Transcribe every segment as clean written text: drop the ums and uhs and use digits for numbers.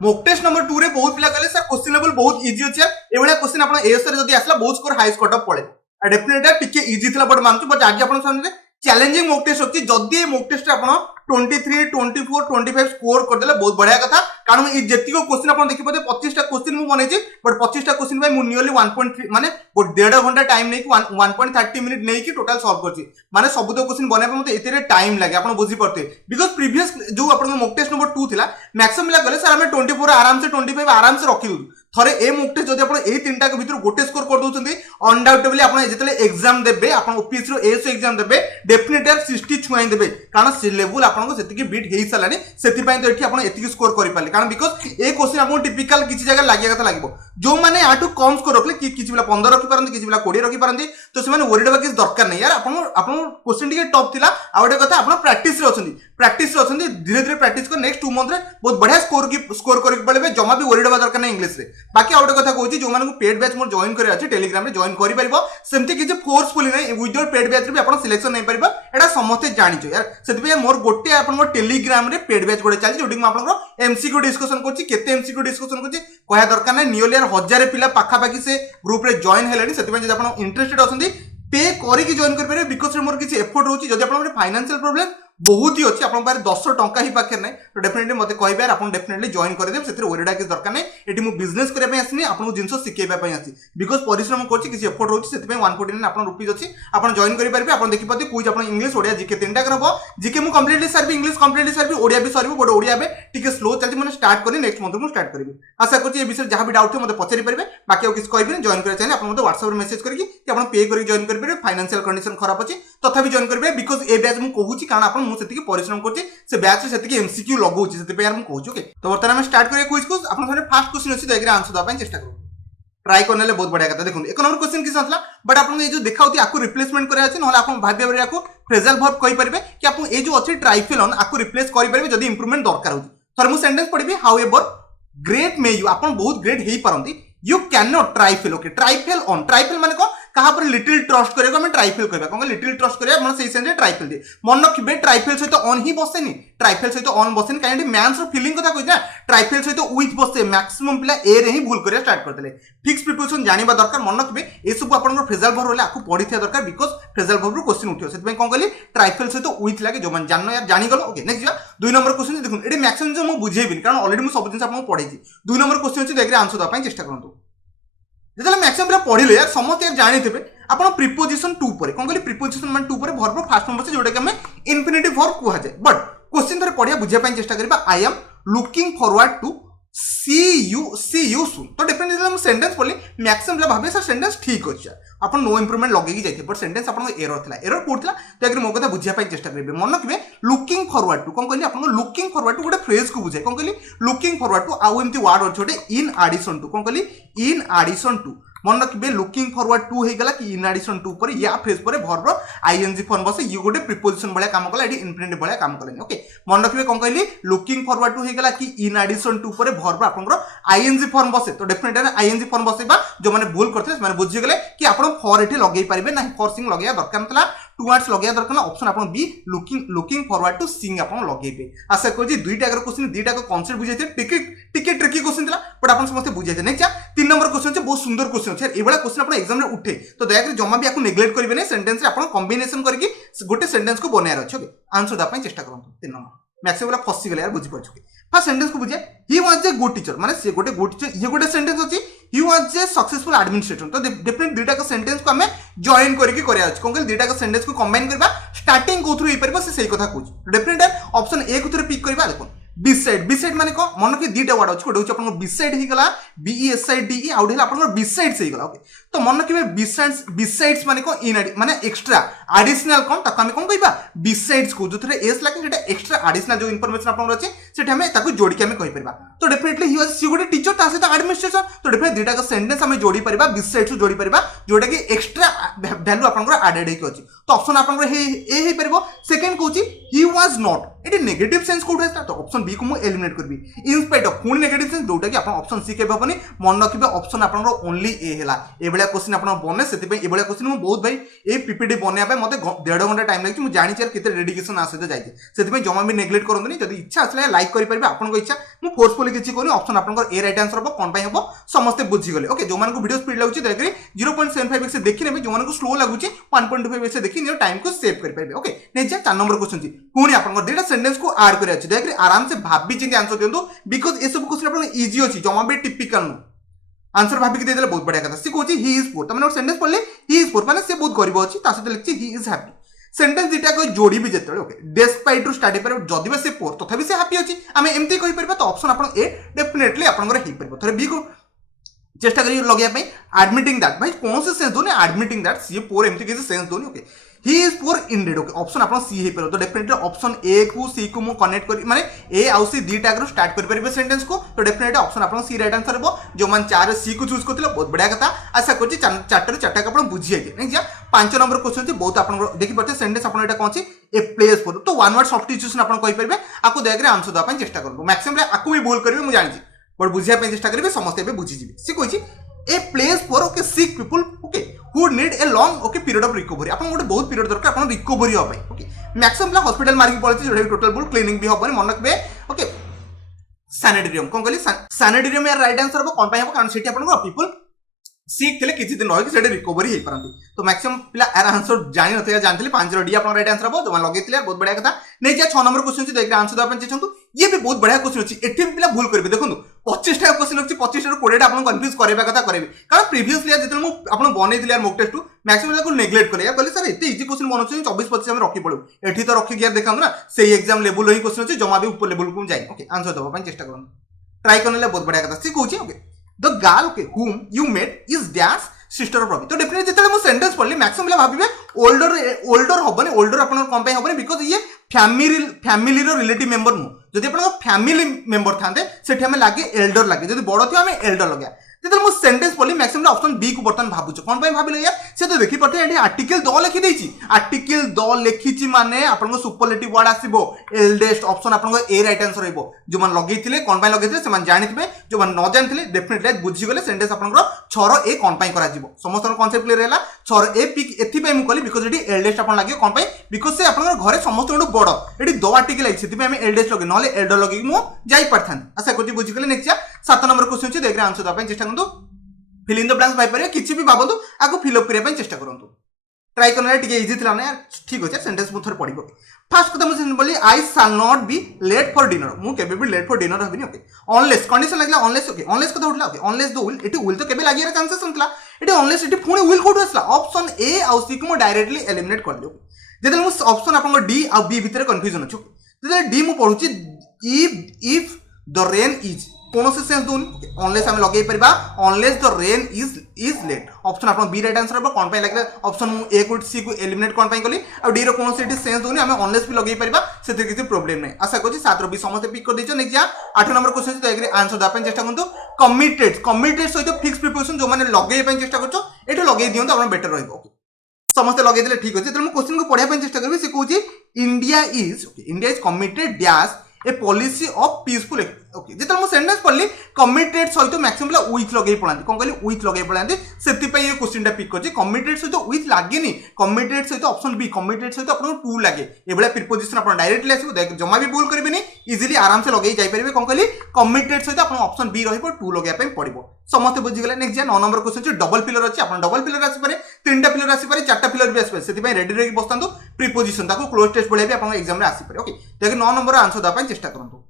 Mock test number 2 रे बहुत पिला कहले सर क्वेश्चन लेवल बहुत इजी अछि यार एवला क्वेश्चन आपण एएसआर जदी आसला बहुत स्कोर हाई स्कोर अप पळे डेफिनेटली टिके इजी थिला बट मानछु बट आज आपण सामने चैलेंजिंग मॉक टेस्ट अछि जदी मॉक टेस्ट आपण 23 24 25 स्कोर कर देले बहुत बढ़िया कथा कारण ए जेतिको क्वेश्चन आपण देखि पते 25 टा क्वेश्चन मु बनेछि बट 25 टा क्वेश्चन भाई मु नियरली 1.3 माने 1.5 घंटा टाइम नै कि 1.30 मिनिट नै कि टोटल सॉल्व करछि माने सब तो क्वेश्चन बनाबे मते एतेरे टाइम लागे आपण बुझी पड़ते बिकॉज़ प्रीवियस जो आपण मॉक टेस्ट नंबर 2 थिला मैक्सिमम ला गले सर हमें 24 आराम से 25 आराम से रखि दउ थरे ए मॉक टेस्ट जदी आपण ए तीनटा के भीतर गोटे स्कोर कर दउछन्ती अनडाउटेबली आपण जेतले एग्जाम देबे आपण ओपीएस रो एएस एग्जाम देबे डेफिनेटली 60 छुआई देबे कारण से लेवल आपण को सेति के बीट हेई सलानी सेति पय तो एठी आपण एति स्कोर करि पाले कारण बिकॉज़ ए क्वेश्चन आपण टिपिकल किछि जगह लागिया कथा लागबो जो माने आटू कम स्कोर रखले किछि बिला 15 रखि पारंती किछि बिला 20 रखि पारंती तो से माने वरीड बा किछि दरकार नै यार आपण क्वेश्चन टिके टॉप थिला आ ओटे कथा आपण प्रैक्टिस रे अछंती धीरे धीरे प्रैक्टिस कर नेक्स्ट 2 मंथ रे बहुत बढ़िया स्कोर करि पड़बे जमा भी वरीड बा दरकार नै इंग्लिश रे बाकी आउटे कथा कहूची जो मानकु पेड बैच मोर जॉइन करे अछि टेलीग्राम रे जॉइन करि परिबो सेमति किछि फोर्सफुली नै विदाउट पेड बैच रे भी आपण सिलेक्शन नै परिबो एटा समस्त जानिचो यार सेति पे मोर गोटे आपण टेलीग्राम रे पेड बैच गोटे चलछि जोटी म आपण एमसीक्यू डिस्कशन करछि केते एमसीक्यू डिस्कशन करछि कहया दरकार नै नियरली 1000 पिला पाखा पाखी से ग्रुप रे जॉइन हेलेनी सेति पे जे आपण इंटरेस्टेड अछंती पे करी कि जॉइन कर परिबे बिकॉज़ मोर किछि एफर्ट होछि जदी आपण फाइनेंशियल प्रॉब्लम बहुत ही अच्छी आपन पारे 10 टंका ही पाखे नै तो डेफिनेटली मते कहबे यार आपन डेफिनेटली जॉइन कर देब सेतिर ओरेडा के दरकार नै एटी मु बिजनेस करे पे आसनी आपन जिंस सिखेबा पे आसी बिकॉज़ परिश्रम करछि किछि एफर्ट होछि सेति पे 149 आपन रुपीस अछि आपन जॉइन करि परबे आपन देखि पते कुछ आपन इंग्लिश ओडिया जीके तीनटा करबो जीके मु कंप्लीटली सरबी इंग्लिश कंप्लीटली सरबी ओडिया भी सरबी बड ओडिया बे टिके स्लो चलछि माने स्टार्ट करी नेक्स्ट मंथ मु स्टार्ट करबी आशा करछि ए विषय जहां भी डाउट हो मते पछरी परबे बाकी किछ कहबे जॉइन करे चाहे आपन मते WhatsApp रे मेसेज करी कि आपन पे करी जॉइन करि परबे फाइनेंशियल कंडीशन खराब अछि तथापि जॉइन करबे बिकॉज़ ए बैच मु कहूछि कारण आपन मु सेति परिश्रम से बैच से एमसीक्यू लगौछि सेति पे यार हम कहूछु ओके तो वर्तमान हम स्टार्ट करिए क्विज को अपन सामने फर्स्ट क्वेश्चन अछि तो एकरा आंसर दबा चेष्टा करू ट्राई करने ले बहुत बढ़िया कथा देखो एक नंबर क्वेश्चन किस आतला बट आपन ए जो देखाउती आको रिप्लेसमेंट करे अछि नहले आपन भाबे बरे आको फ्रेजल वर्ब कहि परिबे कि आपन ए जो अछि ट्राइफेलॉन आको रिप्लेस करि परिबे जदी इंप्रूवमेंट दरकार होछि थर मु सेंटेंस पढिबे हाउएवर ग्रेट मे यू आपन बहुत ग्रेट हेई पारंती you can not trifle okay trifle on trifle माने को कहा पर लिटिल ट्रस्ट करेगा मैं ट्राइफेल कहबा कोन लिटिल ट्रस्ट करिया मन सही सेंस ट्राइफेल दे मन रखिबे ट्राइफेल सहित ऑन ही बसेनी ट्राइफेल सहित ऑन बसेनी काइंड मैंस रो फीलिंग कथा कहि ना ट्राइफेल सहित विथ बसे मैक्सिमम पिला ए रे ही भूल करिया स्टार्ट कर देले फिक्स प्रिपोजिशन जानिबा दरकार मन रखिबे ए सब आपन फ्रेजल वर्ब होले आकु पढिथिया दरकार बिकॉज़ फ्रेजल वर्ब रो क्वेश्चन उठियो सेति कोन कहली ट्राइफेल सहित विथ लागे जो मन जाननो यार जानि गलो ओके नेक्स्ट जा 2 नंबर क्वेश्चन देखुन एडी मैक्सिमम जो मु बुझेबिन कारण ऑलरेडी मु सब दिन आपन पढैछि 2 नंबर क्वेश्चन अछि देखरे आंसर दबा चेष्टा करंतु जेतले मैक्सिमम पिला पढिले यार समस्त यार जानिथिबे आपण प्रीपोजिशन 2 पर कोन कहली प्रीपोजिशन मान 2 पर वर्ब फर्स्ट नंबर से जोडे के हमें इंफिनिटिव वर्ब कुहा जाय बट क्वेश्चन थरे पढिया बुझिया पय चेष्टा करबा I am looking forward to see you soon तो डेफिनेटली हम सेंटेंस पढली मैक्सिमम ला भाबे सर सेंटेंस ठीक अछि आपण नो इंप्रूवमेंट लगे की जायथे बट सेंटेंस आपण एरर थिला एरर कोडथिला तो एकरे मो कथा बुझिया पय चेष्टा करबे मन रखबे लुकिंग फॉरवर्ड टू कोन कहली आपण लुकिंग फॉरवर्ड टू गोटे फ्रेज को बुझाय कोन कहली लुकिंग फॉरवर्ड टू आउ एमती वर्ड और छोटे इन एडिशन टू कोन कहली इन एडिशन टू मन रखिबे लुकिंग फॉरवर्ड टू हे गला कि इन एडिशन टू पर या फ्रेज पर वर्ब आईएनजी फॉर्म बसे ये गोटे प्रीपोजिशन बळ्या काम कला एडी इंफिनिटिव बळ्या काम कलेनी ओके मन रखिबे कोन कहली लुकिंग फॉरवर्ड टू हे गला कि इन एडिशन टू पर वर्ब आपनरो आईएनजी फॉर्म बसे तो डेफिनेटली आईएनजी फॉर्म बसेबा जो माने भूल करथे माने बुझि गेले कि आपण फॉर एठी लगेई परिबे ना फॉर्सिंग लगेया दरकार नतला टू वर्ड्स लगेया दरकार ना ऑप्शन आपण B looking forward to sing आपण लगेबे आशा करि दुईटा अगर क्वेश्चन दुईटा को कांसेप्ट बुझाइते टिके ट्रिकी क्वेश्चन थिला बट आपण समस्त बुझाइते नेक्स्ट 3 नंबर क्वेश्चन छे बहुत सुंदर क्वेश्चन छे एबला क्वेश्चन आपण एग्जाम रे उठे तो दया कर जमा भी आको नेग्लेक्ट करिवे नै सेंटेंस रे आपण कॉम्बिनेशन करके गोटे सेंटेंस को बनायर अछि ओके आंसर दा पय चेष्टा करंतु 3 नंबर मैक्सिमम वाला फसी गेले यार बुझि पछ फर्स्ट सेंटेंस को बुझे he was a good teacher माने से गोटे गुड टीचर ये गोटे सेंटेंस अछि he was a successful administrator तो डेफिनेट दुटा का सेंटेंस को हमें जॉइन करके करिया अछि कोन दुटा का सेंटेंस को कंबाइन करबा स्टार्टिंग को थ्रू ही परबा से सही कथा कहू डेफिनेट ऑप्शन ए को थ्रू पिक करबा देखो बिसाइड माने को मन के दीटा वर्ड अछि गोटे अपन बिसाइड ही गला BESIDE आउट हिला अपन बिसाइड से ही गला ओके तो मन के बिसाइड्स माने को इन माने एक्स्ट्रा एडिशनल कोन तक हम कोन कहबा बिसाइड्स को जो थरे एस लागे सेटा एक्स्ट्रा एडिशनल जो इंफॉर्मेशन अपन अछि सेटा हमें ताको जोडी के हमें कहि परबा तो डेफिनेटली ही वाज सी गोटे टीचर ता से एडमिनिस्ट्रेशन तो डेफिनेटली दीटा का सेंटेंस हमें जोडी परबा बिसाइड्स जोडी परबा जोटा कि एक्स्ट्रा वैल्यू अपन एडेड हेक अछि तो ऑप्शन आपन ए हे परबो सेकंड कहूची ही वाज नॉट एटी नेगेटिव सेंस कोड है तो ऑप्शन बी को मु एलिमिनेट करबी in spite of full negative sense जोटा कि आपन ऑप्शन सी के बबनी मन रखिबे ऑप्शन आपन ओनली ए हैला ए बेला क्वेश्चन आपन बने सेति पे ए बेला क्वेश्चन मु बहुत भाई ए पीपीटी बने आबे मते 1.5 घंटा टाइम लागछि मु जानि छर केते डेडिकेशन आसे जाय सेति पे जमा भी नेग्लेक्ट करंतनी जदी इच्छा असले लाइक करि परबे आपन को इच्छा मु फोर्सफुली किछि कोनी ऑप्शन आपन को ए राइट आंसर हो कोन पय हो समस्त बुझी गले ओके जो मान को वीडियो स्पीड लागछि देखि 0.75 से देखि नेबे जो मान को स्लो लागुछि 1.25 से देखि नियो टाइम को सेव करि परबे ओके नै जे 4 नंबर क्वेश्चन छी पुनी आपन को डेटा सेंटेंस को ऐड करे अछि देखि आराम से भाबी चिंती आंसर दियंतु बिकॉज़ ए सब क्वेश्चन आपन इजी अछि जमा भी टिपिकल नो आंसर भाबी के दे देले बहुत बढ़िया कथा सी कहछि ही इज पोर तमने सेंटेंस पढले ही इज पोर माने से बहुत गरीब अछि ता सते लिखछि ही इज हैप्पी सेंटेंस दिटा को जोड़ी भी जेते ओके डिस्पाइट टू स्टार्ट पर जदिबे से पोर तथापि से हैप्पी अछि आमे एमती कहि परबा तो ऑप्शन आपन ए डेफिनेटली आपन को हे परबो थरे बी को चेष्टा करियो लगिया पे एडमिटिंग दैट भाई कौन से सेंस दोने एडमिटिंग दैट सी पोर एमती के सेंस दोने okay he is poor indeed okay option आपन सी हे परबो तो डेफिनेटली ऑप्शन ए को सी को मु कनेक्ट करी माने ए आउ सी दी टैग रो स्टार्ट कर परबे सेंटेंस को तो डेफिनेटली ऑप्शन आपन सी राइट आंसर हो जो मान 4 सी को चूज करथिले बहुत बढ़िया कथा आशा करछि चारटर चारटा आपन बुझिए जे नहीं जा 5 नंबर क्वेश्चन छी बहुत आपन देखि परते सेंटेंस आपन एटा कोन छी ए प्लेस फॉर तो वन वर्ड सब्स्टिट्यूशन आपन कहि परबे आको देख रे आंसर द अपन चेष्टा करबो मैक्सिमम रे आको भी बोल करबे मु जानि छी बट बुझिया पे चेष्टा करबे समस्त बे बुझि जिबे सी कहछि a place for okay sick people okay who need a long okay period of recovery आपन गोटे बहुत पीरियड दरकार आपन रिकवरी हो भाई ओके मैक्सिमम ला हॉस्पिटल मार्किंग पड़छि जोडे टोटल बुल क्लीनिंग भी होबनी मन रखबे ओके सैनिटोरियम कोन कहली सैनिटोरियम या राइट आंसर हो कोन पाई हो कारण सेठी आपन को पीपल सीख थिले किछि दिन रहि कि सेठी रिकवरी हे परंती तो मैक्सिमम पिला एर आंसर जानि नथिया जानथिले 5 रो डी आपन राइट आंसर हो जमा लगेथिले बहुत बढ़िया कथा नै जे 6 नंबर क्वेश्चन छी देख आंसर द अपन चेचंतु ये भी बहुत बढ़िया क्वेश्चन अछि एठी पिला भूल करबे देखंतु 25 टा क्वेश्चन अछि 25 रो 20 टा आपन कंफ्यूज करबा कथा करबे कारण प्रीवियसली जेतल मु आपन बनै दिले यार मॉक टेस्ट मैक्सिमम को नेग्लेक्ट करे या कहले सर एते इजी क्वेश्चन बनौछ 24 25 हम रखि पड़ो एठी तो रखि गिया देखाम ना सेही एग्जाम लेवल ही क्वेश्चन अछि जमा भी ऊपर लेवल को जाय ओके आंसर दबा पन चेष्टा करन ट्राई करनेले बहुत बढ़िया कथा सी कहूची okay the girl okay whom you met is dash sister of Ravi तो डेफिनेटली जेतले मु सेंटेंस पढली मैक्सिमम भाबिबे ओल्डर होबनी ओल्डर आपन कोन पे होबनी बिकॉज़ ये फैमिली रो रिलेटिव मेंबर नु जदि आपन फैमिली मेंबर थांते सेठी हमें लागे एल्डर लागे जदि बड़ थियो हमें एल्डर लगे जेतले मु सेंटेंस पढली मैक्सिमम ऑप्शन बी को बर्तन भाबुछ कोन पे भाबिले यार से तो देखि पटे एठी आर्टिकल द लिखि देछि आर्टिकल द लिखिछि माने आपन को सुपरलेटिव वर्ड आसीबो एल्डेस्ट ऑप्शन आपन को ए राइट आंसर होइबो जो मन लगेइथिले कोन पे लगेइथिले से मन जानिथिबे जो मन न जानथिले डेफिनेटली बुझि गले सेंटेंस आपन को 6 ए कोन पे करा जिवो समस्त कांसेप्ट क्लियर हैला 6 ए पिक एथि पे मु कहली बिकॉज़ एठी एल्डेस्ट आपन लागियो कोन पे बिकॉज़ से आपन घरे समस्त गुड बड़ एठी द आर्टिकल आई सेति पे हम एल्डेस्ट लगे नले एल्डर लगे मु जाई परथान आशा करछि बुझि गले नेक्स्ट 7 नंबर क्वेश्चन छी देख रे आंसर द पे चेष्टा करंतु फिल इन द ब्लैंक्स पाई परिया किछि भी भाबंतु आको फिल अप करिया पे चेष्टा करंतु ट्राई करना टिके इजी थिला ना यार ठीक होचे सेंटेंस मु थोर पढिबो फर्स्ट कदम से बोली I shall not be late for dinner मु केबे भी लेट फॉर डिनर हबिनी ओके अनलेस कंडीशन लागला अनलेस ओके अनलेस कथा उठला ओके अनलेस द विल एटी विल तो केबे लागिरा चांसेस उठला एटी अनलेस एटी पुणी विल कोड आसला ऑप्शन ए आ सी को डायरेक्टली एलिमिनेट कर दियो जेते मु ऑप्शन आपन को डी आ बी भीतर कंफ्यूजन अछि जेते डी मु पढुची इफ द रेन इज कौन से सेंस दोन अनलेस हम लगे परबा unless the rain is late option आपन बी राइट आंसर हो कोन पे लागले ऑप्शन ए को सी को एलिमिनेट कोन पे कली आ डी रो कौन से सेंस दोनी हम अनलेस भी लगे परबा सेते किछि प्रॉब्लम नै आशा करछि 7 रो बी समस्त पिक कर दिछो नेक्स्ट जा 8 नंबर क्वेश्चन से एग्री आंसर दा पे चेष्टा करंतु कमिटेड सहित फिक्स प्रिपोजिशन जो माने लगे पे चेष्टा करछो एठो लगे दियंतु आपन बेटर रहइबो ओके समस्त लगे दिले ठीक होछि त हम क्वेश्चन को पढिया पे चेष्टा करबी से कहूछि India is committed dash a policy of peaceful okay जेतल मु सेंटेंस पढली कमिटेड सहित मैक्सिमम विथ लगे पळांती कोन कहली विथ लगे पळांती सेति पय ये क्वेश्चन टा पिक करछि कमिटेड सहित विथ लागेनी कमिटेड सहित ऑप्शन बी कमिटेड सहित आपन टू लागे एबला प्रीपोजिशन आपन डायरेक्टली आसीबो देख जमा भी बोल करबेनी इजीली आराम से लगे जाई परबे कोन कहली कमिटेड सहित आपन ऑप्शन बी रहइबो टू लगे पे पड़िबो समस्त बुझि गेले नेक्स्ट जा 9 नंबर क्वेश्चन छै डबल फिलर अछि आपन डबल फिलर आसी पारे तीनटा फिलर आसी पारे चारटा फिलर भी आसी पारे सेति पय रेडी रहि बसतांतु प्रीपोजिशन ताको क्लोज टेस्ट पढे भी आपन एग्जाम रे आसी पारे ओके देख 9 नंबर आंसर दा पय चेष्टा करंतु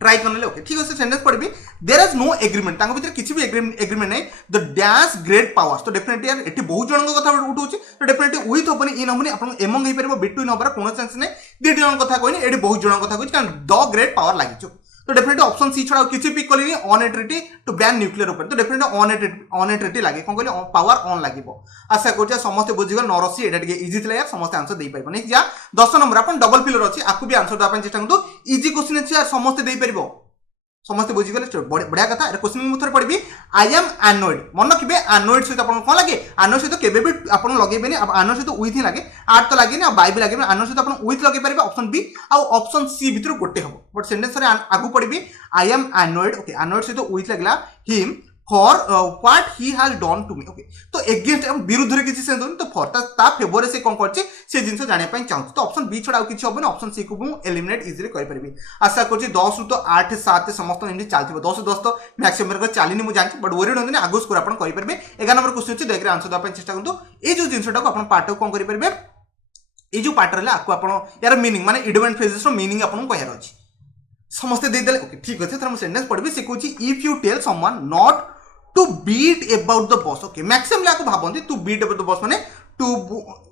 ट्राई करने ओके ठीक है सेंटेंस पढ़बी देयर इज नो एग्रीमेंट तांको भीतर किछि भी एग्रीमेंट नै द डैश ग्रेट पावर्स तो डेफिनेटली यार एठी बहुत जणक कथा उठौछि तो डेफिनेटली विथ होबनी इन होबनी आपन एमंग हे परबो बिटवीन होबार कोनो चांस नै दी जणक कथा कोइनी एठी बहुत जणक कथा कोइछि कारण द ग्रेट पावर लागिछु तो डेफिनेटली ऑप्शन सी छडा किछि पिक कलिनी on a treaty to ban nuclear weapon तो डेफिनेटली ऑन एट्रिटी लागे कोन कहली पावर ऑन लागिबो आशा करछ समस्त बुझिगल नरसी एटा टिके इजी थिला यार समस्त आंसर देई परबो नै जा 10 नंबर अपन डबल फिलर अछि आकु भी आंसर द अपन चेष्टा करंतु इजी क्वेश्चन अछि यार समस्त देई परबो समस्त बुझीगले बढ़िया कथा क्वेश्चन मैं थोड़े पढ़ी आई एम एनोइड मन रखिए एनोइड सहित आप कौन लगे एनोइड सहित केबे भी आप लगेबेनि एनोइड सहित विथ ही लगे आर तो लगे बाय भी लगे एनोइड सहित आप विथ लगे पारे ऑप्शन बी आ ऑप्शन सी भितर गोटे हम बट सेंटेंस आगु पढ़ी I am annoyed okay annoyed सहित विथ लगला him for what he has done to me okay तो एगेंस्ट विरुद्ध रे किसी सेंस तो फॉर ता फेवर से कोन करछि से जिंस जाने पई चाहू तो ऑप्शन बी छोड़ा किछि होबो ऑप्शन सी को मु एलिमिनेट इजीली कर परबी आशा करछि 10 रु तो 8 7 समस्त एंडी चलथिबो 10 10 तो मैक्सिमम को चालिनी मु जानछि बट वरी नंदिनी आगु स्कोर अपन करि परबे 11 नंबर क्वेश्चन अछि देख रे आंसर दा पई चेष्टा करंतु ए जो जिंसटा को अपन पार्ट को कोन करि परबे ए जो पार्ट रहला आपको अपन यार मीनिंग माने इडमेंट फ्रेजेस रो मीनिंग अपन कहर अछि समस्त दे देले ओके ठीक अछि त हम सेंटेंस पढबी से कहछि if you tell someone not to beat about the boss okay maximum लाको भाबंती to beat about the boss माने to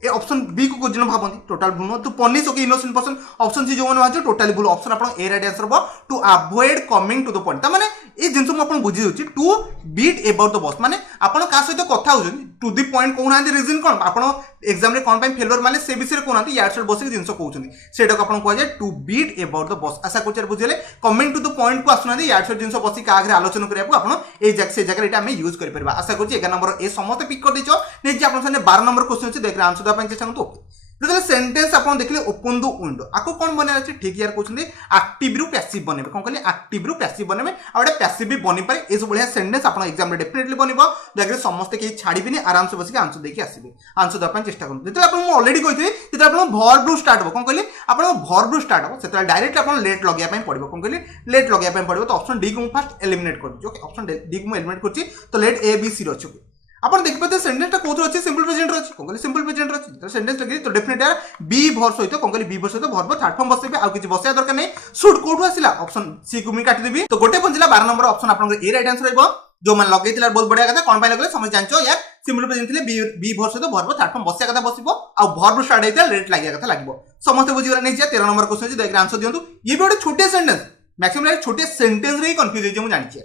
ऑप्शन बी को जन भाबंती टोटल भूल to punish okay innocent person option C जो मन भाजो टोटली भूल ऑप्शन आपण ए राइट आंसर हो to avoid coming to the point ता माने ए जिंस हम आपण बुझी होची to beat about the boss माने आपण का सहित कथा होजन to the point कोन हांदी रीजन कोन आपण एग्जाम रे कोन पई फेलियर माने से विषय कोन हांदी यार साइड बसी जिंस कहउछन सेटा को आपण कहै जाय to beat about the boss आशा कोचर बुझिले कमिंग टू द पॉइंट को आसुना यार साइड जिंस बसी का आगे आलोचना करिया को आपण ए जग से जगह एटा हम यूज करि परबा आशा करछि 11 नंबर ए समस्त पिक कर दिचो नै जे आपण सामने 12 नंबर क्वेश्चन अछि देख रे आंसर दा पई चेष्टा करतो जदले सेंटेंस आपण देखले ओपन द विंडो आको कोन बने अछि ठीक यार कहउछन एक्टिव रु पैसिव बनेबे कोन कहले एक्टिव रु पैसिव बनेबे आ बडे पैसिव भी बनि पारे ए सब बढ़िया सेंटेंस आपण एग्जाम रे डेफिनेटली बनिबो देख रे समस्त के छाड़ीबिनी आराम से बसी आंसर देखि आसीबे आंसर दा पई चेष्टा करतो जदले आपण ऑलरेडी कहिथि जदले आपण वर्ब रु स्टार्ट हो कोन कहले आपण वर्ब रु स्टार्ट हो सेतले डायरेक्ट आपण लेट लगिया पई पड़िबो कोन कहले लेट लगिया पई पड़िबो तो ऑप्शन डी को फर्स्ट एलिमिनेट कर दियो ओके ऑप्शन डी को एलिमिनेट करछि तो लेट ए बी सी रो अछि आपण देखि पते सेंटेंस टा कोथर अछि सिंपल प्रेजेंट रो अछि कोन कहले सिंपल प्रेजेंट रो अछि तो सेंटेंस लगी तो डेफिनेट यार बी भर सहित कोन कहले बी भर सहित वर्ब थर्ड फॉर्म बसेबे आ किछि बसेया दरकार नै शुड कोठु आसिला ऑप्शन सी को मी काटि देबी तो गोटे पंजिला 12 नंबर ऑप्शन आपन ए राइट आंसर रहइबो जो मन लगैतिला बहुत बढ़िया कथा कोन पाइ लगले समझ जानचो यार सिंपल प्रेजेंट थिले बी भर सहित वर्ब थर्ड फॉर्म बसेया कथा बसिबो आ वर्ब स्टार्ट हेतिला लेट लागिया कथा लागिबो समस्त बुझि गला नै जे 13 नंबर क्वेश्चन अछि देख आंसर दियंतु ये भी छोटे सेंटेंस मैक्सिमम छोटे सेंटेंस रे कंफ्यूज जे मु जानि छी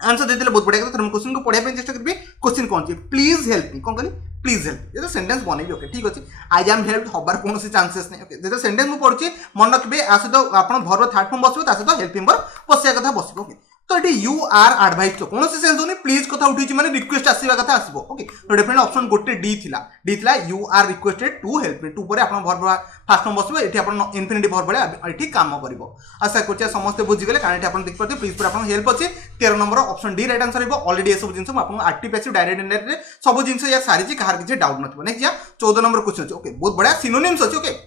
आंसर दे दिले बहुत बढ़िया कथा हम क्वेश्चन को पढ़िया पे चेष्टा करबी क्वेश्चन कोन छी प्लीज हेल्प मी कोन कहली प्लीज हेल्प ये तो सेंटेंस बनेबी ओके ठीक अछि आई एम हेल्प हबार कोनोसी चांसेस नै ओके जे सेंटेंस मु पढुची मन रखबे आसे तो आपण वर्ब थर्ड फॉर्म बसबो तासे तो हेल्पिंग वर्ब बसिया कथा बसबो ओके तो ये यू आर एडवाइस तो कौन सेंस होनी प्लीज कथा उठी माने रिक्वेस्ट आसीबा कथा आसीबो ओके तो डेफिनेट ऑप्शन गोटे डी थिला you are requested to help me to पर आपण वर्ब फास्ट फॉर्म बसबो एठी आपण इन्फिनिटी वर्ब बले एठी काम करिवो आशा करछि समस्त बुझि गेले कारण एठी आपण देख पते प्लीज पर आपण हेल्प अछि 13 number option D right answer हेबो ऑलरेडी ए सब जिंस आपण एक्टिव पैसिव डायरेक्ट इनडायरेक्ट रे सब जिंस या सारी छि कहार किछि डाउट नथिबो नेक्स्ट या 14 नंबर क्वेश्चन ओके बहुत बढ़िया सिनोनिम्स अछि ओके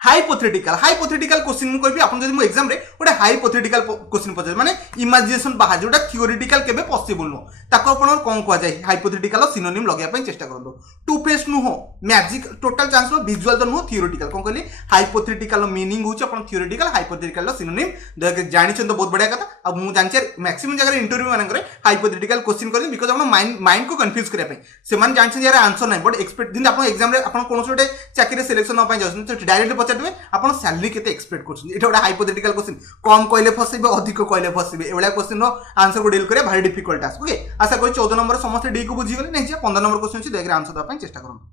हाइपोथेटिकल क्वेश्चन मु कहबी आपन जदि मु एग्जाम रे ओडे हाइपोथेटिकल क्वेश्चन पचे माने इमेजिनेशन बाहर जोटा थियोरेटिकल केबे पॉसिबल नो ताको आपन कोन को जाय हाइपोथेटिकल सिनोनिम लगया पय चेष्टा करदो टू फेस नु हो magic total chance no visual तो नो थियोरेटिकल कोन कहली हाइपोथेटिकल मीनिंग होछ आपन थियोरेटिकल हाइपोथेटिकल सिनोनिम देख जानि छन तो बहुत बढ़िया कथा अब मु जानि छ मैक्सिमम जगह इंटरव्यू मानन करे हाइपोथेटिकल क्वेश्चन करली बिकॉज़ आपन माइंड को कंफ्यूज करे पय से मान जानि छ यार आंसर नै बट एक्सपेक्ट दिन आपन एग्जाम रे आपन कोनोस ओडे चाकरी सिलेक्शन न पय जाउछन तो डायरेक्ट पचारबे आपन सैलरी केते एक्सपेक्ट करछन एटा ओडा हाइपोथेटिकल क्वेश्चन कम कहले फसिबे अधिक कहले फसिबे एवला क्वेश्चन रो आंसर को डील करे भारी डिफिकल्ट टास्क ओके आशा करी 14 नंबर समस्त डी को बुझी गेले नै जे 15 नंबर क्वेश्चन छी देख रे आंसर द पय चेष्टा करन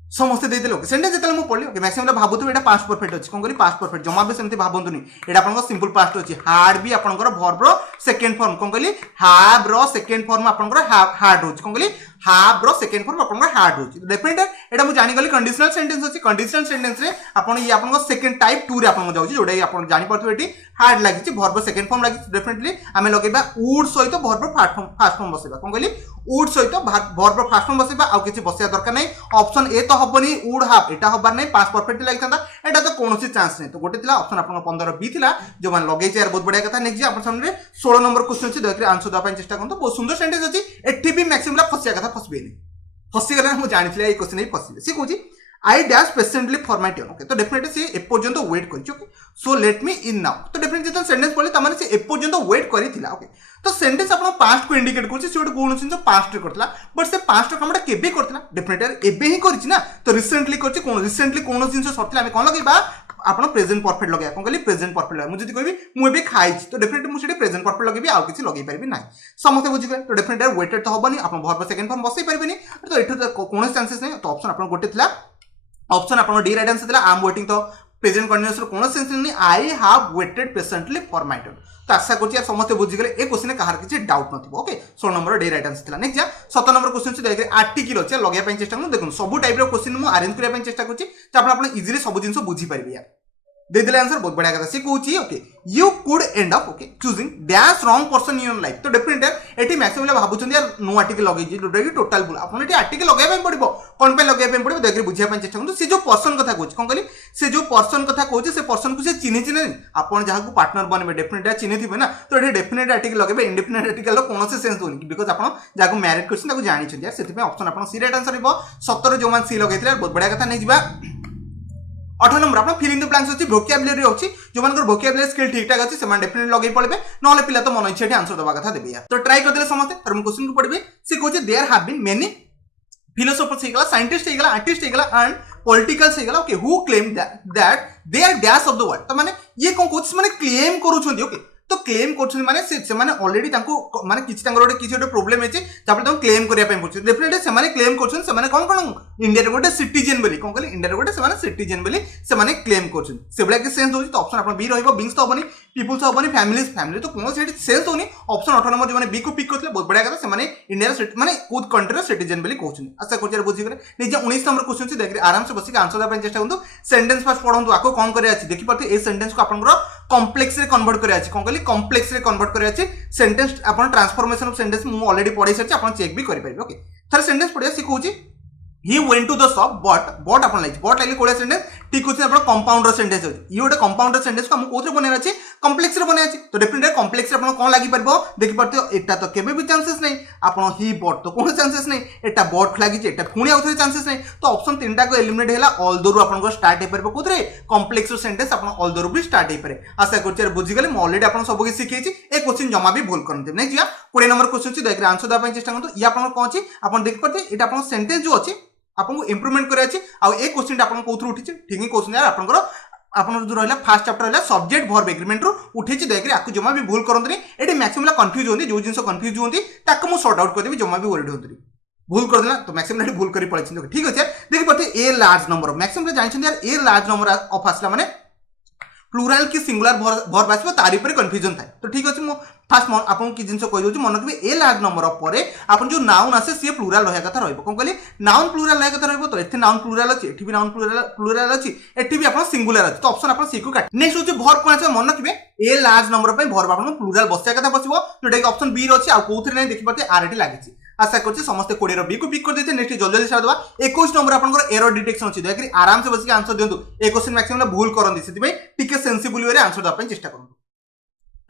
समस्त दे देलो सेंटेंस जेतले मु पढली ओके मैक्सिमम भाबुतु एटा पास्ट परफेक्ट अछि कोन करी पास्ट परफेक्ट जमा बे सेमति भाबंतुनी एटा आपन सिंपल पास्ट अछि हार्ड भी आपन वर्ब रो सेकंड फॉर्म कोन कली हैव रो सेकंड फॉर्म आपन हार्ड होछि कोन कली हैव रो सेकंड फॉर्म आपन हार्ड होछि डेफिनेट एटा मु जानि गली कंडीशनल सेंटेंस अछि कंडीशनल सेंटेंस रे आपन ये आपन सेकंड टाइप 2 रे आपन जाउछि जोडा आपन जानि परथु एटी हार्ड लागिछि वर्ब सेकंड फॉर्म लागिछि डेफिनेटली हमें लगेबा वुड सहित वर्ब फास्ट फॉर्म बसेबा कोन कली वुड सहित वर्ब फास्ट फॉर्म बसेबा आ किछि बसिया दरकार नै ऑप्शन ए तो हबनी वुड हैव एटा हबार नै पास्ट परफेक्ट लागिथांदा एटा तो कोनोसी चांस नै तो गोटे थिला ऑप्शन आपन 15 बी थिला जो मान लगे यार बहुत बढ़िया कथा नेक्स्ट आपन सामने 16 नंबर क्वेश्चन अछि देखरे आंसर दा पय चेष्टा करन तो बहुत सुंदर सेंटेंस अछि एठी भी मैक्सिमम ला फसिया कथा फसबे नै फसी गला मु जानिथिले ए क्वेश्चन नै फसिबे सी कहूची I dash patiently for my turn okay तो डेफिनेटली से ए पर्यंत वेट करछि okay so let me in now तो डेफिनेटली जत सेंटेंस पढले त माने से ए पर्यंत वेट करिथिला ओके तो सेंटेंस आपन पास्ट को इंडिकेट करछि से कोन सिन पास्ट रे करथला बट से पास्ट कामटा केबे करथला डेफिनेटली एबे ही करछि ना तो रिसेंटली करछि कोन रिसेंटली कोन जिंस सरथला हम कोन लगेबा आपण प्रेजेंट परफेक्ट लगे कोन कहली प्रेजेंट परफेक्ट लगे मु जदी कहबी मु एबे खाइछि तो डेफिनेटली मु सेटे प्रेजेंट परफेक्ट लगेबी आ किछि लगेई परबी नै समते बुझि गले तो डेफिनेटली वेटेड तो हबनी आपण वर्ब सेकंड फॉर्म बसई परबेनी तो एठो कोन चांसेस नै तो ऑप्शन आपण गोटे थिला ऑप्शन आपण डी राइट आंसर थिला आई एम वेटिंग तो प्रेजेंट कंटीन्यूअस रो कोन सेंस नै I have waited patiently for my turn तो आशा करछि यार समस्त बुझी गले ए क्वेश्चन कहार किछि डाउट नथिबो okay 16 number D right answer थिला नेक्स्ट जा 17 नंबर क्वेश्चन छि देखि आर्टिकल अछि लगे पय चेष्टा करू देखु सब टाइप रो क्वेश्चन मु अरेंज करिया पय चेष्टा करछि त आपण इजीली सब जिंस बुझी परिबे यार दे दिले आंसर बहुत बढ़िया कथा सी कहूची okay you could end up okay choosing dash wrong person in your life तो डेफिनेटली एटी मैक्सिमम भाबुछन यार नो आर्टिकल लगे जी टोटल भूल आपन एटी आर्टिकल लगे पय पड़िबो कोन पे लगे पय पड़िबो देखि बुझिया पय चेष्टा करू से जो पर्सन कथा कहूची कोन कहली से जो पर्सन कथा कहूची से पर्सन को से चिन्हि चिन्हि आपन जहा को पार्टनर बनबे डेफिनेटली चिन्हि थिबे ना तो एटी डेफिनेटली आर्टिकल लगे इंडिपेंडेंट आर्टिकल कोनो से सेंस होनी बिकॉज़ आपन जहा को मैरिड क्वेश्चन ताको जानि छन यार सेति पे ऑप्शन आपन सी राइट आंसर रिबो 17 जो मान सी लगेथिला बहुत बढ़िया कथा नै जिबा 18 नंबर आप फिल इन द ब्लैंक्स अछि वोकैबुलरी अछि जो मानकर वोकैबुलरी स्किल ठीक ठाक अछि से डेफिनेटली लगे पड़बे नले पिला तो मन इच्छा आंसर दबा कथा देबे यार तो ट्राई कर देले समस्त तर हम क्वेश्चन को पढ़बे से कहै there have been many philosophers हे गला साइंटिस्ट हे गला आर्टिस्ट हे गला एंड पॉलिटिकल्स हे गला okay who claim that they are dash of the world तो माने ये कोन कोच माने क्लेम करू छथि ओके तो क्लेम करछन माने से माने ऑलरेडी तांको माने किछि तांगर ओटे किछि ओटे प्रॉब्लम हेछि तापर तांको क्लेम करिया पय पड़छ डेफिनेटली से माने क्लेम करछन से माने कोन इंडिया रे गोटे सिटीजन बोली कोन कहली इंडिया रे गोटे से माने सिटीजन बोली से माने क्लेम करछन से बला के सेंस होछि तो ऑप्शन आपन बी रहइबो बिंग्स तो होबनी पीपल्स होबनी फैमिलीज फैमिली तो कोन से सेंस होनी ऑप्शन 18 नंबर जो माने बी को पिक करथले बहुत बढ़िया कथा से माने इंडिया रे माने कोड कंट्री रे सिटीजन बोली कहछन आशा करछि बुझि गले निजे 19 नंबर क्वेश्चन छी देखि आराम से बसी के आंसर दा पय चेष्टा करंतु सेंटेंस फर्स्ट पढंतु आको कोन करे अछि देखि परते ए सेंटेंस को आपनकर कॉम्प्लेक्स रे कन्वर्ट करे अछि कोन कहली कॉम्प्लेक्स रे कन्वर्ट करे अछि सेंटेंस आपन ट्रांसफॉर्मेशन ऑफ सेंटेंस मु ऑलरेडी पढै सछि आपन चेक भी करि परिबे ओके थर सेंटेंस पढिया सिखौछि he went to the shop but अपन लाइक बट लाइक कोडा सेंटेंस ठीक होछि अपन कंपाउंडर सेंटेंस होछि ये गोटे कंपाउंडर सेंटेंस को हम कोथरे बनेना अछि कॉम्प्लेक्स रे बने अछि तो डेफिनेटली कॉम्प्लेक्स रे अपन कोन लागि परबो देखि परते एटा तो केबे भी चांसेस नै अपन ही बट तो कोन चांसेस नै एटा बट लागि जे एटा पुणी आउथरे चांसेस नै तो ऑप्शन तीनटा को एलिमिनेट हेला ऑल दो रु अपन को स्टार्ट हे परबो कोथरे कॉम्प्लेक्स रो सेंटेंस अपन ऑल दो रु भी स्टार्ट हे परे आशा करछि बुझि गेले म ऑलरेडी अपन सब के सिखैछि ए क्वेश्चन जमा भी भूल करनते नै जिया 20 नंबर क्वेश्चन छी देखि आंसर दा पय चेष्टा करंतु या अपन कोन छी अपन देखि परते एटा अपन सेंटेंस जो अछि आपको इंप्रूवमेंट करे अछि आ ए क्वेश्चन आपन कोथरु उठिछि ठीक ही क्वेश्चन यार आपनकर आपन जो रहला फर्स्ट चैप्टर रहला सब्जेक्ट वर्ब एग्रीमेंट रु उठिछि देखि आकु जमा भी भूल करंतनी एटी मैक्सिमम कंफ्यूज होंदी जो जिंस कंफ्यूज होंदी ताको मु सॉर्ट आउट कर देबी जमा भी वरीड होंदी भूल कर देला तो मैक्सिमम भूल करी पळछि ठीक अछि देखि पते ए लार्ज नंबर मैक्सिमम जानि यार ए लार्ज नंबर ऑफ आसला माने प्लूरल की सिंगुलर वर्ब आसबो तारि पर कंफ्यूजन थाए तो ठीक अछि मु फास्ट आपन की जिंस कहि दोछि मन रखबे ए लार्ज नंबर ऑफ परे आपन जो नाउन आसे से प्लूरल रहया कथा रहइबो कोन कहली नाउन प्लूरल रहया कथा रहइबो तो एथे नाउन प्लूरल अछि एठी भी नाउन प्लूरल अछि एठी भी आपन सिंगुलर अछि तो ऑप्शन आपन सी को काट नेक्स्ट होछि वर्ब कोन अछि मन रखबे ए लार्ज नंबर पे वर्ब आपन प्लूरल बसया कथा बसिबो जोटा कि ऑप्शन बी रो अछि आ कोथरे नै देखि परते आर एठी लागिछि आशा करछि समस्त 20 रो बी को पिक कर देते नेक्स्ट जल्दी जल्दी साथ दवा 21 नंबर आपनकर एरर डिटेक्शन अछि देखि आराम से बसी आंसर देंतु ए क्वेश्चन मैक्सिमम भूल करंदी सेति भाई टिके सेंसिबल वे रे आंसर दवा पय चेष्टा करंतु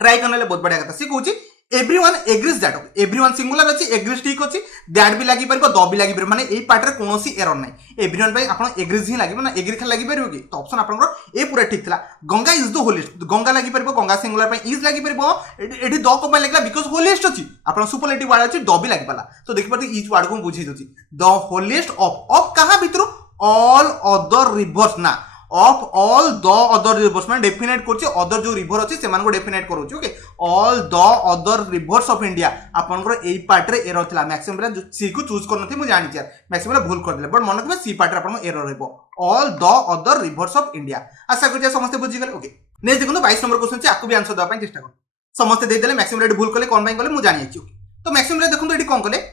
ट्राई करनले बहुत बढ़िया कथा सी कहूछि everyone agrees that everyone singular अछि एग्रीज ठीक अछि दैट भी लागि परबो द भी लागि परबो माने ए पार्ट रे कोनोसी एरर नै एवरीवन भाई आपण एग्रीज ही लागिबो ना एग्री खाली लागि परबो कि तो ऑप्शन आपनकर ए पूरा ठीक थिला गंगा इज द होलिस्ट गंगा लागि परबो गंगा सिंगुलर पे इज लागि परबो एठी द को पे लागला बिकॉज़ होलिस्ट अछि आपण सुपरलेटिव वर्ड अछि द भी लागि पाला तो देखि परते इज वर्ड को बुझी दोछि द होलिस्ट ऑफ कहा भितरु ऑल अदर रिवर्स ना of all the other rivers माने डेफिनेट करछि अदर जो रिवर अछि से मान को डेफिनेट करूछि okay all the other rivers of India आपनकर एई पार्ट रे एरर थिला मैक्सिमम रे सी को चूज करनथि मु जानि यार मैक्सिमम भूल कर देले बट मन रखबे सी पार्ट रे आपन एरर रहबो all the other rivers of India आशा करछि समस्त बुझि गेले ओके नेक्स्ट देखो 22 नंबर क्वेश्चन छी आकु भी आंसर दवा पय चेष्टा कर समस्त दे देले मैक्सिमम रे भूल करले कोन पय करले मु जानि अछि तो मैक्सिमम रे देखो एठी कोन करले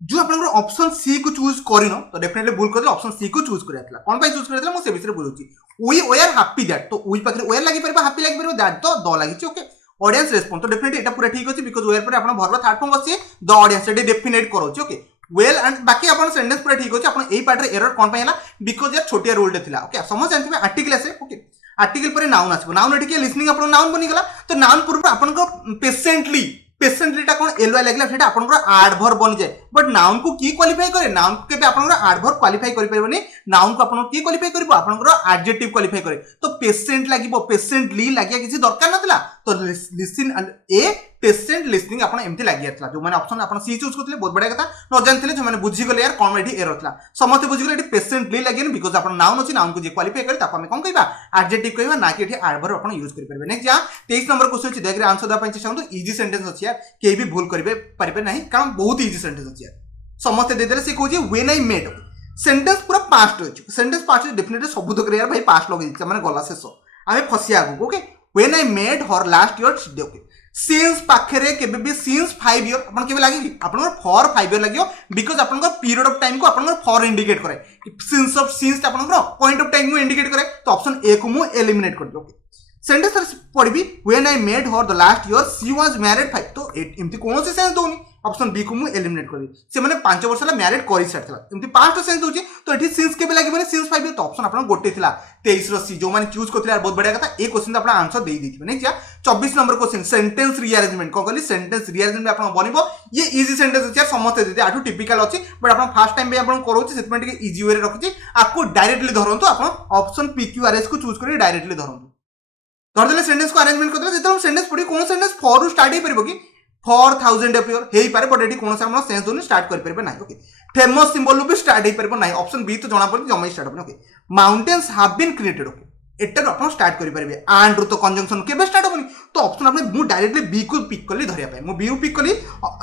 जो आपन ऑप्शन सी को चूज करिनो तो डेफिनेटली भूल करले ऑप्शन सी को चूज करियातला कोन पय चूज करियातला मु से विषय बुझुची वी वेयर हैप्पी दैट तो वी पाखरे वेयर लागि परबा हैप्पी लागि परबा दैट तो द लागि ओके ऑडियंस रेस्पोंड तो डेफिनेटली एटा पूरा ठीक अछि बिकॉज़ वेयर पर आपन वर्ब थर्ड फॉर्म अछि the audience Etah definite करोछि okay well and बाकी आपन सेंटेंस पूरा ठीक अछि आपन एई पार्ट रे एरर कोन पय हला बिकॉज़ यार छोटिया रूल दे थिला ओके समझ जानथिबे आर्टिकल आसे ओके आर्टिकल पर नाउन आसबो नाउन एठी के लिसनिंग आपन नाउन बनि गला तो नाउन पूर्व आपन को पेशेंटली टा कोन एलवाय लागला सेटा आपन एडवर्ब बनि जाय बट नाउन को की क्वालिफाई करे नाउन को केबे आपन एडवर्ब क्वालिफाई करि परबनी नाउन को आपन की क्वालिफाई करबो आपन एडजेक्टिव क्वालिफाई करे तो पेशेंट लागिबो पेशेंटली लागिया किछि दरकार नथला तो लिसन ए पेशेंट लिसनिंग आपन एमती लागियातला जो माने ऑप्शन आपन सी चूज करथले बहुत बढ़िया कथा न जानथिले जो माने बुझी गले यार कोन एठी एरर थला समस्त बुझी गले एठी पेशेंटली लागिन बिकॉज़ आपन नाउन अछि नाउन को जे क्वालिफाई करे ताको हम कोन कहबा एडजेक्टिव कहबा ना कि एठी एडवर्ब आपन यूज करि परबे नेक्स्ट जा 23 नंबर क्वेश्चन छी देखरे आंसर दा पय चेष्टा करु इजी सेंटेंस अछि यार के भी भूल करबे परबे नाही कारण बहुत इजी सेंटेंस अछि यार समस्त दे देले से कहू जे व्हेन आई मेट सेंटेंस पूरा पास्ट अछि सेंटेंस पास्ट डेफिनेटली सब तो करे यार भाई पास्ट लगे माने गला शेष आमे फसिया okay when I met her last year okay since पाखरे केबे भी सिंस 5 इयर आपन केबे लागी आपन फॉर 5 इयर लागियो बिकॉज़ आपन पीरियड ऑफ टाइम को आपन फॉर इंडिकेट करे सिंस आपन पॉइंट ऑफ टाइम को इंडिकेट करे तो ऑप्शन ए को मु एलिमिनेट कर दो। ओके सेंटेंस पढ़ी when I made her the last year she was married 5 तो एमती कौन से सेंस दोनी ऑप्शन बी को मु एलिमिनेट कर दी से माने 5 वर्ष ला मैरिड करि सारथला एमती पांचटा सेंस दोची तो एठी सिंस केबे लागि माने सिंस 5 तो ऑप्शन आपन गोटे थिला 23 रो सी जो माने चूज करथिला बहुत बढ़िया कथा ए क्वेश्चन आपन आंसर देई दिथिबे नै क्या 24 नंबर क्वेश्चन सेंटेंस रीअरेंजमेंट को कहली सेंटेंस रीअरेंजमेंट आपन बनिबो ये इजी सेंटेंस अछि समस्त देते आठू टिपिकल अछि बट आपन फर्स्ट टाइम बे आपन करोछि सेटमेंट के इजी वे रे रखछि आपको डायरेक्टली धरंतु आपन option P Q R S को चूज करि डायरेक्टली धरंतु धरदेले सेंटेंस को अरेंजमेंट करदेले जेते हम सेंटेंस पढी कोन सेंटेंस फॉर स्टार्ट हे परबो कि फॉर 1000 ऑफ ईयर हेई पारे बट एठी कोन से हम सेंस दोनी स्टार्ट कर परबे नै। ओके फेमस सिंबल भी स्टार्ट हे परबो नै ऑप्शन बी तो जणा पड़ि जमै स्टार्ट होबो। Okay mountains have been created okay एटा अपन स्टार्ट करि परबे एंड रो तो कंजंक्शन केबे स्टार्ट होबनी तो ऑप्शन आपने मु डायरेक्टली बी को पिक करली धरिया पाए मु बी को पिक करली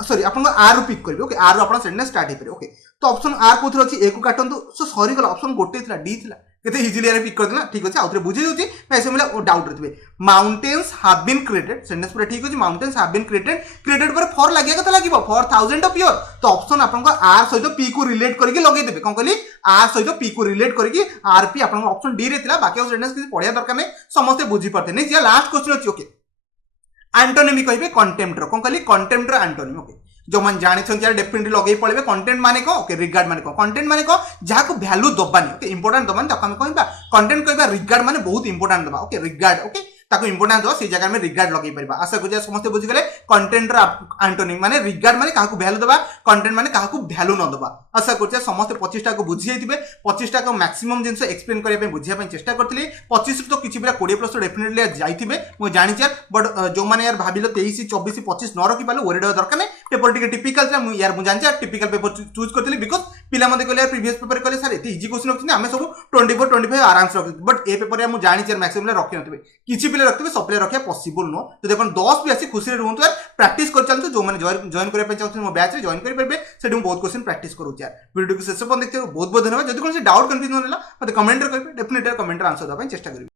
सॉरी अपन आर रो पिक करबे। ओके आर रो अपन सेंटेंस स्टार्ट हे परबे। ओके तो ऑप्शन आर कोथर अछि ए को काटंतु सो सॉरी गला ऑप्शन गोटे थिला डी थिला केते इजीली आरे पिक कर देला ठीक अछि आउथरे बुझी होछि मैं ऐसे मिला डाउट रहथिबे mountains have been created sentence पूरा ठीक अछि माउंटेन्स हैव बीन क्रिएटेड पर फॉर लागिया कत लागिबो फॉर 1000 ऑफ ईयर तो ऑप्शन आपन को आर सहित पी को रिलेट करके लगे देबे कोन कहली आर सहित पी को रिलेट करके आर पी आपन ऑप्शन डी रे थिला बाकी सेंटेंस किसी पढिया दरकार नै समस्त बुझी परते नै जे लास्ट क्वेश्चन अछि। ओके एंटोनिमी कहबे कंटेम्प्ट रो कोन कहली कंटेम्प्ट रो एंटोनिमी। ओके जो मन जानि छन यार डेफिनेटली लगे पड़े कंटेंट माने को ओके रिगार्ड माने को कंटेंट माने को जहा को वैल्यू दबानी ओके इंपोर्टेंट दबानी ताको हम कहबा कंटेंट कहबा रिगार्ड माने बहुत इंपोर्टेंट दबा ओके रिगार्ड ओके ताको इंपोर्टेंट दबा से जगह में रिगार्ड लगे परबा आशा करिया समस्त बुझि गेले कंटेंट रो एंटोनिम माने रिगार्ड माने काहा को वैल्यू दबा कंटेंट माने काहा को वैल्यू न दबा आशा करिया समस्त 25 टा को बुझि जइतिबे 25 टा को मैक्सिमम जिंस एक्सप्लेन करिया पे बुझिया पे चेष्टा करथली 25 तो किछि बिरा 20 प्लस डेफिनेटली जाइतिबे मो जानि छ बट जो माने यार भाबिलो 23 24 25 न रखि पालो ओरेड दरकार नै पेपर टिके टिपिकल था यार मु जानि छ टिपिकल पेपर चूज करथली बिकॉज़ पिला मते कहले प्रीवियस पेपर कहले सर एते इजी क्वेश्चन रखछि हमें सब 24 25 आराम से रखछि बट ए पेपर या मु जानि छ मैक्सिमम रखि नथिबे किछि पिले रखथिबे सब पिले रखिया पॉसिबल नो तो देखन 10 भी आसी खुशी रे रहंतु यार प्रैक्टिस कर चलतो जो माने जॉइन करे पे चाहथि मो बैच रे जॉइन करि परबे सेठी मु बहुत क्वेश्चन प्रैक्टिस करू यार वीडियो को शेष पर देखते बहुत बहुत धन्यवाद जदि कोन से डाउट कंफ्यूजन होला मते कमेंट रे कहबे डेफिनेटली कमेंट रे आंसर दबा चेष्टा करिबे।